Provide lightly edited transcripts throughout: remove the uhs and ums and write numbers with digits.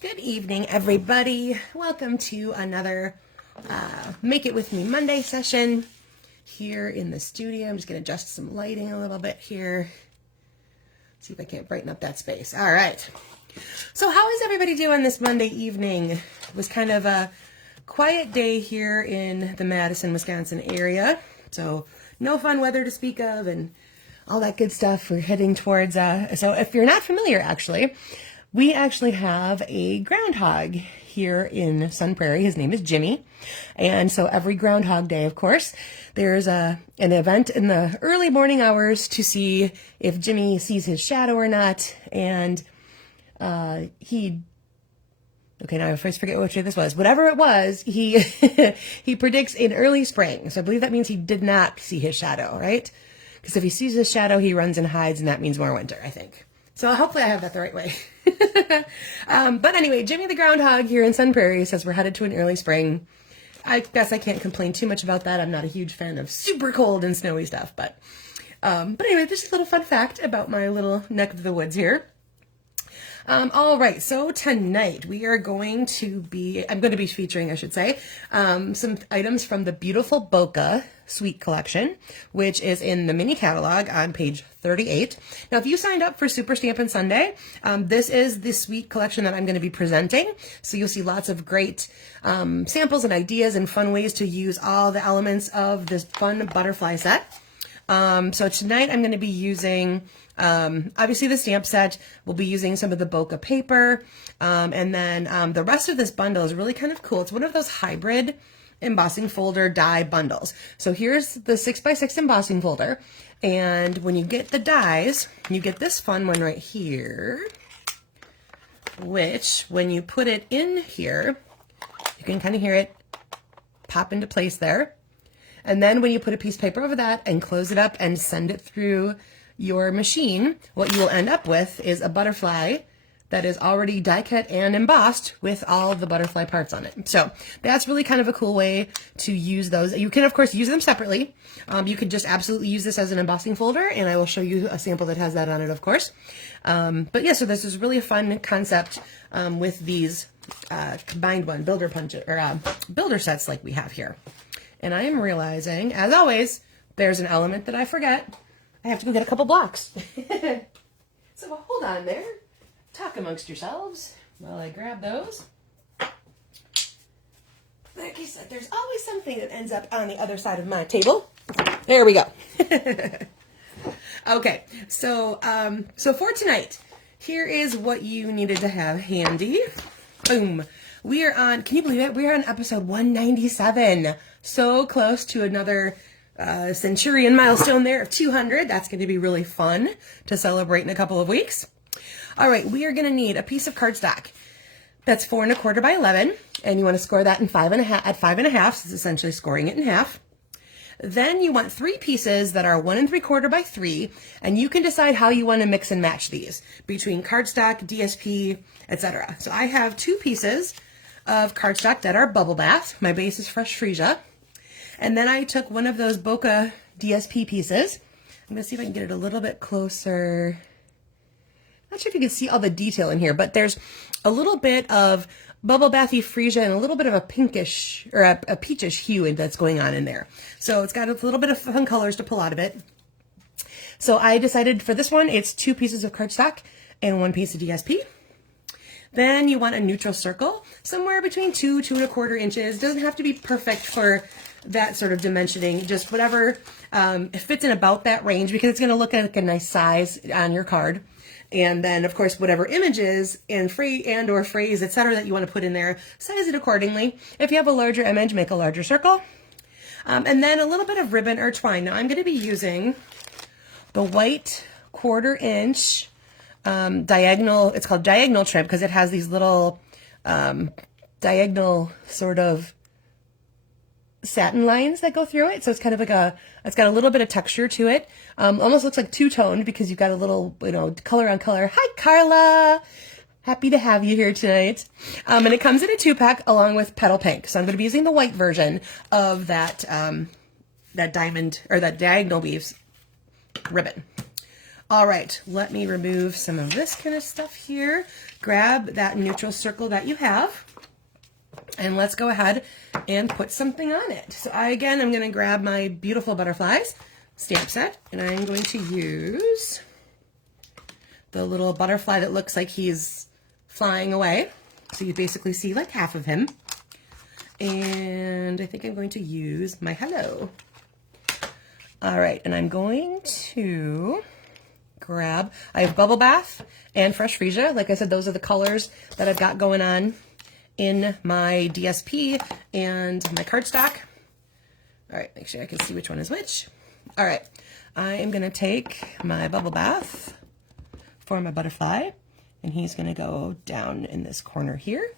Good evening, everybody. Welcome to another Make It With Me Monday session here in the studio. I'm just going to adjust some lighting a little bit here. See if I can't brighten up that space. All right. So how is everybody doing this Monday evening? It was kind of a quiet day here in the Madison, Wisconsin area. So no fun weather to speak of and all that good stuff. We're heading towards, so if you're not familiar, we actually have a groundhog here in Sun Prairie. His name is Jimmy. And so every Groundhog Day, of course, there's an event in the early morning hours to see if Jimmy sees his shadow or not. And okay, now I forget which day this was. Whatever it was, he he predicts in early spring. So I believe that means he did not see his shadow, right? Because if he sees his shadow, he runs and hides, and that means more winter, I think. So hopefully I have that the right way. But anyway, Jimmy the Groundhog here in Sun Prairie says we're headed to an early spring. I guess I can't complain too much about that. I'm not a huge fan of super cold and snowy stuff. But anyway, just a little fun fact about my little neck of the woods here. All right, so tonight I'm going to be featuring, I should say, some items from the beautiful Bokeh Sweet Collection, which is in the mini catalog on page 38. Now, if you signed up for Super Stampin' Sunday, this is the Sweet Collection that I'm going to be presenting. So you'll see lots of great samples and ideas and fun ways to use all the elements of this fun butterfly set. So tonight I'm going to be using, obviously the stamp set. We'll be using some of the Bokeh paper. And then the rest of this bundle is really kind of cool. It's one of those hybrid embossing folder die bundles. So here's the 6x6 embossing folder. And when you get the dies, you get this fun one right here, which when you put it in here, you can kind of hear it pop into place there. And then when you put a piece of paper over that and close it up and send it through your machine, what you will end up with is a butterfly that is already die cut and embossed with all of the butterfly parts on it. So that's really kind of a cool way to use those. You can, of course, use them separately. You could just absolutely use this as an embossing folder, and I will show you a sample that has that on it, of course. But yeah, so this is really a fun concept with these combined builder sets like we have here. And I am realizing, as always, there's an element that I forget. I have to go get a couple blocks. So hold on there. Talk amongst yourselves while I grab those. Like I said, there's always something that ends up on the other side of my table. There we go. Okay, so for tonight, here is what you needed to have handy. Boom. We are on, can you believe it? We are on episode 197. So close to another centurion milestone there of 200. That's going to be really fun to celebrate in a couple of weeks. All right, we are going to need a piece of cardstock that's 4 1/4 by 11, and you want to score that in 5 1/2 at 5 1/2. So it's essentially scoring it in half. Then you want 3 pieces that are 1 3/4 by 3, and you can decide how you want to mix and match these between cardstock, DSP, etc. So I have 2 pieces of cardstock that are bubble bath. My base is fresh freesia. And then I took one of those Bokeh DSP pieces. I'm going to see if I can get it a little bit closer. Not sure if you can see all the detail in here, but there's a little bit of bubble bathy freesia and a little bit of a pinkish or a peachish hue that's going on in there. So it's got a little bit of fun colors to pull out of it. So I decided for this one, it's 2 pieces of cardstock and 1 piece of DSP. Then you want a neutral circle, somewhere between 2 1/4 inches. Doesn't have to be perfect for that sort of dimensioning, just whatever it fits in about that range, because it's going to look like a nice size on your card. And then, of course, whatever images and or phrase, etc., that you want to put in there, size it accordingly. If you have a larger image, make a larger circle. And then a little bit of ribbon or twine. Now, I'm going to be using the white 1/4 inch diagonal. It's called diagonal trim because it has these little diagonal sort of satin lines that go through it. So it's kind of like it's got a little bit of texture to it. Almost looks like two-toned because you've got a little, color on color. Hi, Carla. Happy to have you here tonight. And it comes in a 2-pack along with Petal Pink. So I'm going to be using the white version of that diamond or that diagonal weaves ribbon. All right, let me remove some of this kind of stuff here. Grab that neutral circle that you have, and let's go ahead and put something on it. So I'm going to grab my beautiful butterflies stamp set, and I'm going to use the little butterfly that looks like he's flying away. So you basically see like half of him. And I think I'm going to use my hello. All right, and I'm going to grab, I have Bubble Bath and Fresh Freesia. Like I said, those are the colors that I've got going on in my DSP and my cardstock. All right, make sure I can see which one is which. All right, I am gonna take my Bubble Bath for my butterfly, and he's gonna go down in this corner here.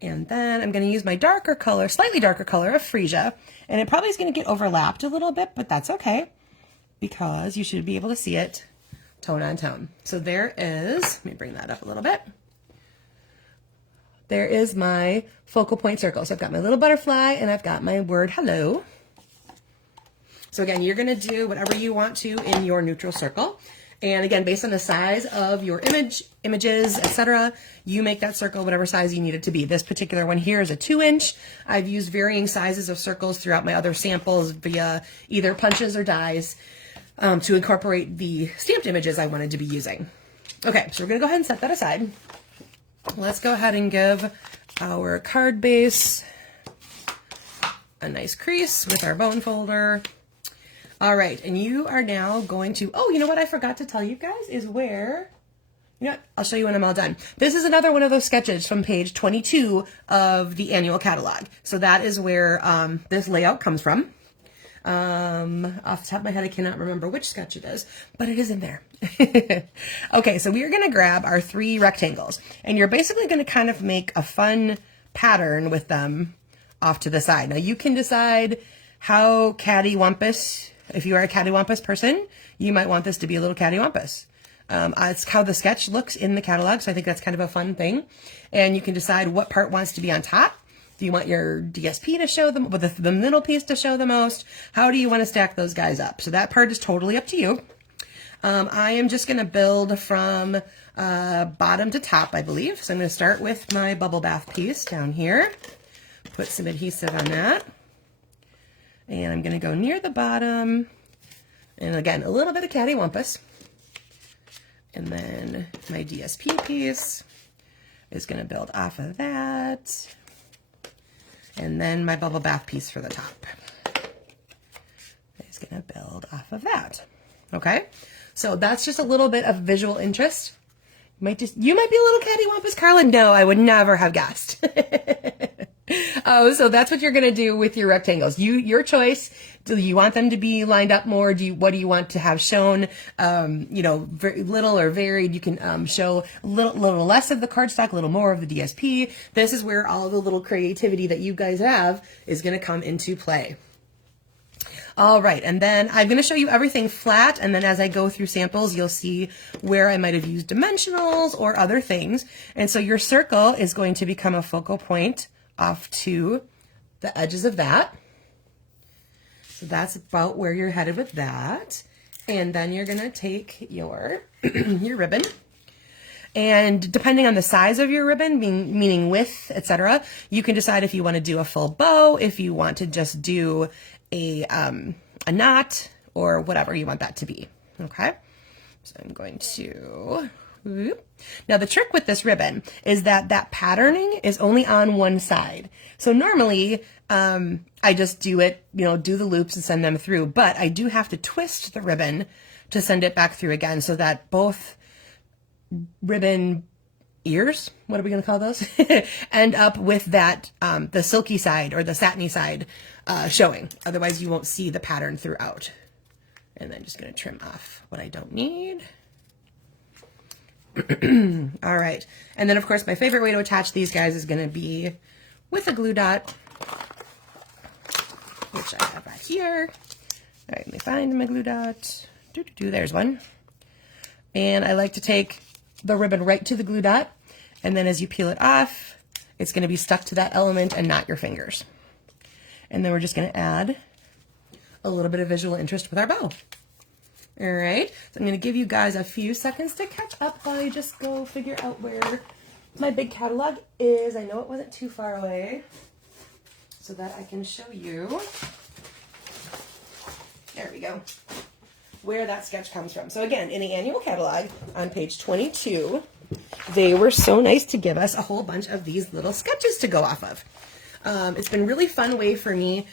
And then I'm gonna use my darker color, slightly darker color of Freesia, and it probably is gonna get overlapped a little bit, but that's okay, because you should be able to see it tone on tone. So there is, let me bring that up a little bit. There is my focal point circle. So I've got my little butterfly and I've got my word hello. So again, you're gonna do whatever you want to in your neutral circle. And again, based on the size of your images, etc., you make that circle whatever size you need it to be. This particular one here is a 2-inch. I've used varying sizes of circles throughout my other samples via either punches or dies to incorporate the stamped images I wanted to be using. Okay, so we're gonna go ahead and set that aside. Let's go ahead and give our card base a nice crease with our bone folder. All right, and you are now going to, oh, you know what I forgot to tell you guys is where, you know what, I'll show you when I'm all done. This is another one of those sketches from page 22 of the annual catalog. So that is where this layout comes from. Off the top of my head, I cannot remember which sketch it is, but it is in there. Okay, so we are going to grab our 3 rectangles, and you're basically going to kind of make a fun pattern with them off to the side. Now you can decide how cattywampus, if you are a cattywampus person, you might want this to be a little cattywampus. It's how the sketch looks in the catalog, so I think that's kind of a fun thing. And you can decide what part wants to be on top. Do you want your DSP to show them, with the middle piece to show the most? How do you want to stack those guys up? So that part is totally up to you. I am just going to build from bottom to top, I believe. So I'm going to start with my bubble bath piece down here. Put some adhesive on that. And I'm going to go near the bottom. And again, a little bit of cattywampus. And then my DSP piece is going to build off of that. And then my bubble bath piece for the top is going to build off of that. Okay, so that's just a little bit of visual interest. You might be a little cattywampus, Carla. No, I would never have guessed. Oh, so that's what you're going to do with your rectangles. Your choice. Do you want them to be lined up more? What do you want to have shown? You know, very little or varied. You can show a little less of the cardstock, a little more of the DSP. This is where all the little creativity that you guys have is going to come into play. All right, and then I'm going to show you everything flat, and then as I go through samples, you'll see where I might have used dimensionals or other things. And so your circle is going to become a focal point off to the edges of that. So that's about where you're headed with that. And then you're going to take your, your ribbon. And depending on the size of your ribbon, meaning width, etc., you can decide if you want to do a full bow, if you want to just do a knot, or whatever you want that to be. Okay, so I'm going to, now the trick with this ribbon is that patterning is only on one side. So normally I just do it, you know, do the loops and send them through, but I do have to twist the ribbon to send it back through again, so that both ribbon ears, what are we going to call those, end up with that, the silky side or the satiny side showing. Otherwise you won't see the pattern throughout. And then just going to trim off what I don't need. All right. And then of course my favorite way to attach these guys is going to be with a glue dot, which I have right here. All right, let me find my glue dot. There's one. And I like to take the ribbon right to the glue dot, and then as you peel it off, it's going to be stuck to that element and not your fingers. And then we're just going to add a little bit of visual interest with our bow. All right, so I'm going to give you guys a few seconds to catch up while I just go figure out where my big catalog is. I know it wasn't too far away, so that I can show you. There we go. Where that sketch comes from. So again, in the annual catalog on page 22, they were so nice to give us a whole bunch of these little sketches to go off of. It's been a really fun way for me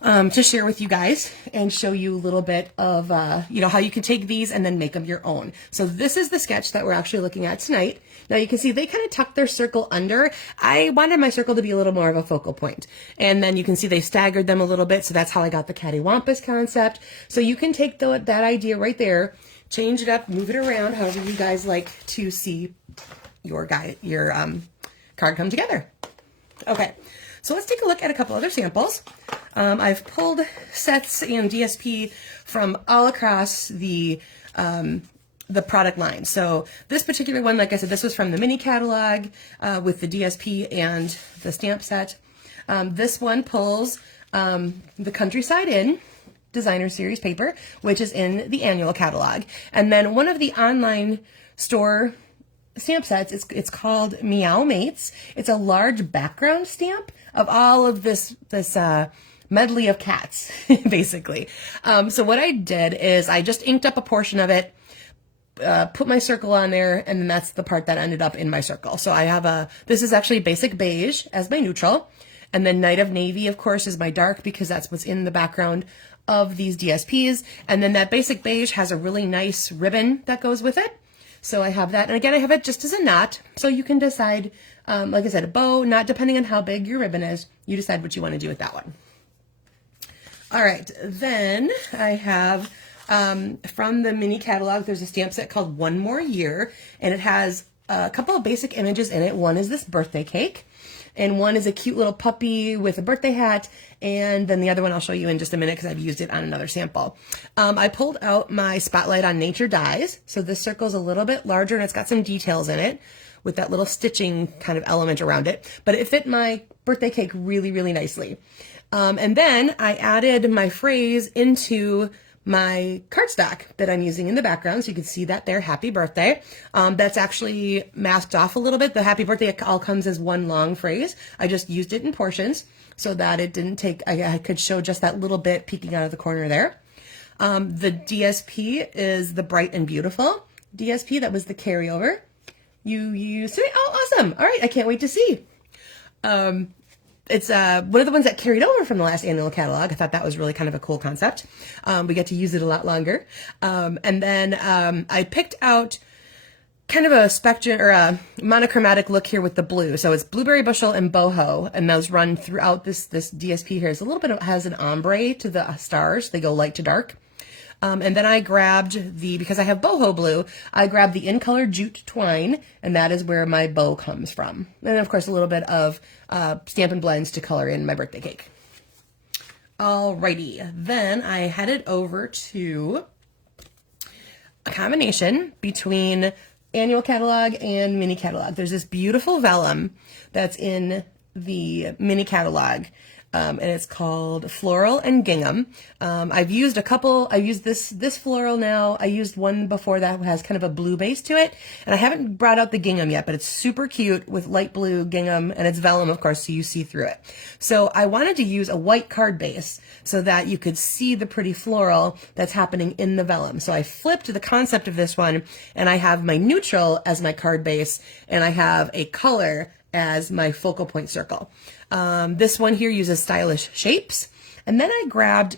to share with you guys and show you a little bit of, you know, how you can take these and then make them your own. So this is the sketch that we're actually looking at tonight. Now you can see they kind of tucked their circle under. I wanted my circle to be a little more of a focal point. And then you can see they staggered them a little bit. So that's how I got the cattywampus concept. So you can take that idea right there, change it up, move it around, however you guys like to see your card come together. Okay. So let's take a look at a couple other samples. I've pulled sets and DSP from all across the product line. So this particular one, like I said, this was from the mini catalog with the DSP and the stamp set. This one pulls the Countryside Inn designer series paper, which is in the annual catalog. And then one of the online store stamp sets, it's called Meow Mates. It's a large background stamp of all of this medley of cats, basically. So what I did is I just inked up a portion of it, put my circle on there, and then that's the part that ended up in my circle. So I have this is actually Basic Beige as my neutral, and then Night of Navy, of course, is my dark because that's what's in the background of these DSPs. And then that Basic Beige has a really nice ribbon that goes with it. So I have that. And again, I have it just as a knot. So you can decide, like I said, a bow, knot, depending on how big your ribbon is. You decide what you want to do with that one. All right. Then I have, from the mini catalog, there's a stamp set called One More Year. And it has a couple of basic images in it. One is this birthday cake. And one is a cute little puppy with a birthday hat. And then the other one I'll show you in just a minute because I've used it on another sample. I pulled out my Spotlight on Nature dies. So this circle is a little bit larger and it's got some details in it with that little stitching kind of element around it. But it fit my birthday cake really, really nicely. And then I added my phrase into my cardstock that I'm using in the background. So you can see that there, happy birthday. That's actually masked off a little bit. The happy birthday all comes as one long phrase. I just used it in portions so that it didn't take, I could show just that little bit peeking out of the corner there. The DSP is the Bright and Beautiful DSP. That was the carryover. You used it. Oh, awesome. All right. I can't wait to see. It's one of the ones that carried over from the last annual catalog. I thought that was really kind of a cool concept. We get to use it a lot longer. And then I picked out kind of a spectrum or a monochromatic look here with the blue. So it's Blueberry Bushel and Boho, and those run throughout this DSP here. It's a little bit of, has an ombre to the stars. They go light to dark. And then I grabbed because I have boho blue, I grabbed the In Color Jute Twine, and that is where my bow comes from. And of course, a little bit of Stampin' Blends to color in my birthday cake. Alrighty, then I headed over to a combination between annual catalog and mini catalog. There's this beautiful vellum that's in the mini catalog. And it's called Floral and Gingham. I've used this floral now. I used one before that has kind of a blue base to it. And I haven't brought out the gingham yet, but it's super cute with light blue gingham, and it's vellum, of course, so you see through it. So I wanted to use a white card base so that you could see the pretty floral that's happening in the vellum. So I flipped the concept of this one, and I have my neutral as my card base, and I have a color as my focal point circle. This one here uses Stylish Shapes. And then I grabbed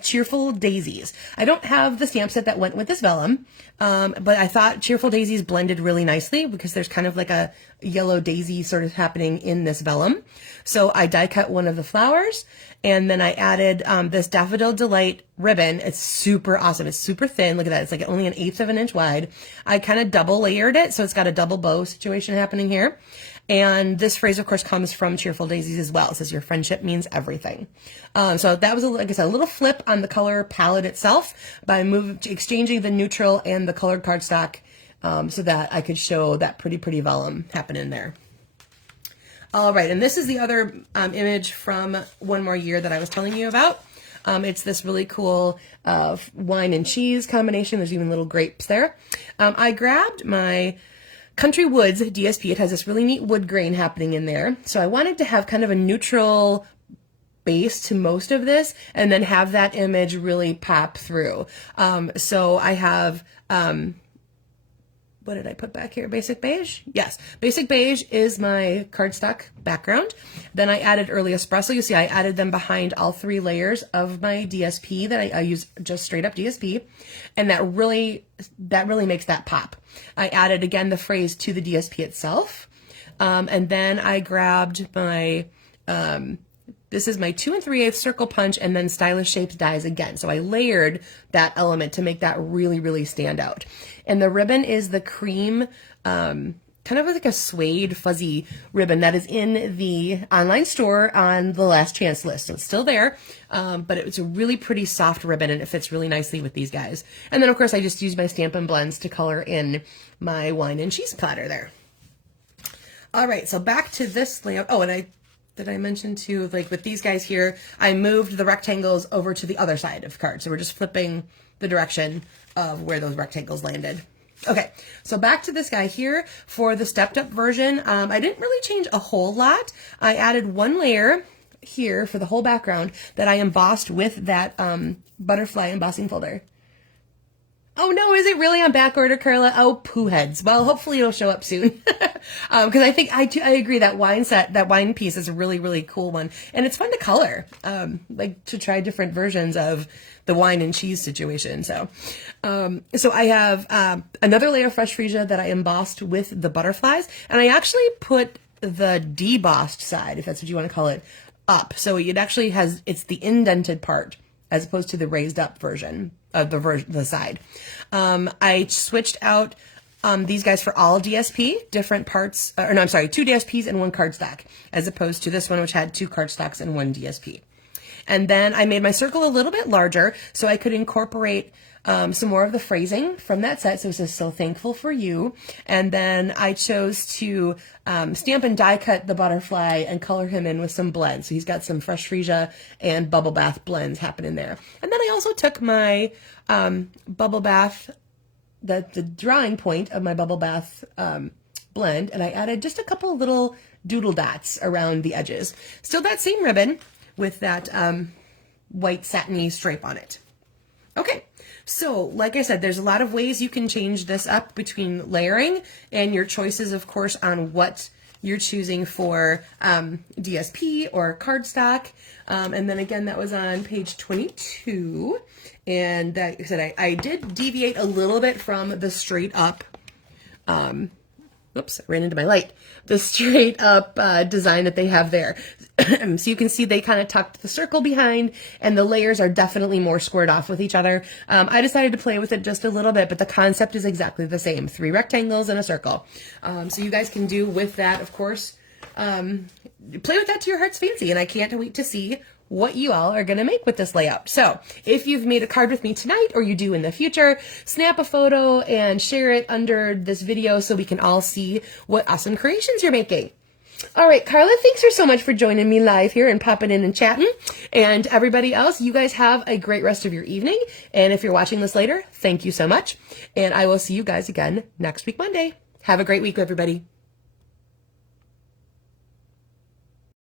Cheerful Daisies. I don't have the stamp set that went with this vellum, but I thought Cheerful Daisies blended really nicely because there's kind of like a yellow daisy sort of happening in this vellum. So I die cut one of the flowers, and then I added this Daffodil Delight ribbon. It's super awesome. It's super thin. Look at that. It's like only 1/8 of an inch wide. I kind of double layered it, so it's got a double bow situation happening here. And this phrase, of course, comes from Cheerful Daisies as well. It says, your friendship means everything. So that was, like I said, a little flip on the color palette itself by exchanging the neutral and the colored cardstock so that I could show that pretty vellum happening there. All right, and this is the other image from One More Year that I was telling you about. It's this really cool wine and cheese combination. There's even little grapes there. I grabbed my Country Woods DSP. It has this really neat wood grain happening in there. So I wanted to have kind of a neutral base to most of this and then have that image really pop through. So I have, what did I put back here? Basic beige? Yes. Basic beige is my cardstock background. Then I added early espresso. You see I added them behind all 3 layers of my DSP that I use just straight up DSP. And that really makes that pop. I added again the phrase to the DSP itself. And then I grabbed my, this is my 2 3/8 circle punch and then stylish shaped dies again. So I layered that element to make that really, really stand out. And the ribbon is the cream, kind of like a suede fuzzy ribbon that is in the online store on the last chance list. So it's still there, but it's a really pretty soft ribbon and it fits really nicely with these guys. And then of course I just used my Stampin' Blends to color in my wine and cheese platter there. All right, so back to this layout. Oh, and did I mention too, like with these guys here, I moved the rectangles over to the other side of the card. So we're just flipping the direction of where those rectangles landed. Okay, so back to this guy here. For the stepped up version, I didn't really change a whole lot. I added 1 layer here for the whole background that I embossed with that butterfly embossing folder. Oh no, is it really on back order, Carla? Oh, poo heads. Well, hopefully it'll show up soon. Because I think I agree that wine piece is a really, really cool one. And it's fun to color, like to try different versions of the wine and cheese situation. So I have another layer of fresh freesia that I embossed with the butterflies. And I actually put the debossed side, if that's what you want to call it, up. So it actually it's the indented part as opposed to the raised up version of the side. I switched out these guys for all DSP, different parts, 2 DSPs and 1 cardstock, as opposed to this one, which had 2 cardstocks and 1 DSP. And then I made my circle a little bit larger so I could incorporate some more of the phrasing from that set. So it says, "So thankful for you." And then I chose to stamp and die cut the butterfly and color him in with some blends. So he's got some fresh freesia and bubble bath blends happening there. And then I also took my bubble bath, the drawing point of my bubble bath blend, and I added just a couple little doodle dots around the edges. Still that same ribbon with that white satiny stripe on it. Okay, so like I said, there's a lot of ways you can change this up between layering and your choices, of course, on what you're choosing for DSP or cardstock. And then again, that was on page 22. And like I said, I did deviate a little bit from the straight up, oops, I ran into my light. The straight up design that they have there. So you can see they kind of tucked the circle behind and the layers are definitely more squared off with each other. I decided to play with it just a little bit, but the concept is exactly the same. 3 rectangles and a circle. So you guys can do with that, of course, play with that to your heart's fancy. And I can't wait to see what you all are going to make with this layout. So if you've made a card with me tonight or you do in the future, snap a photo and share it under this video so we can all see what awesome creations you're making. All right, Carla, thanks so much for joining me live here and popping in and chatting. And everybody else, you guys have a great rest of your evening. And if you're watching this later, thank you so much. And I will see you guys again next week, Monday. Have a great week, everybody.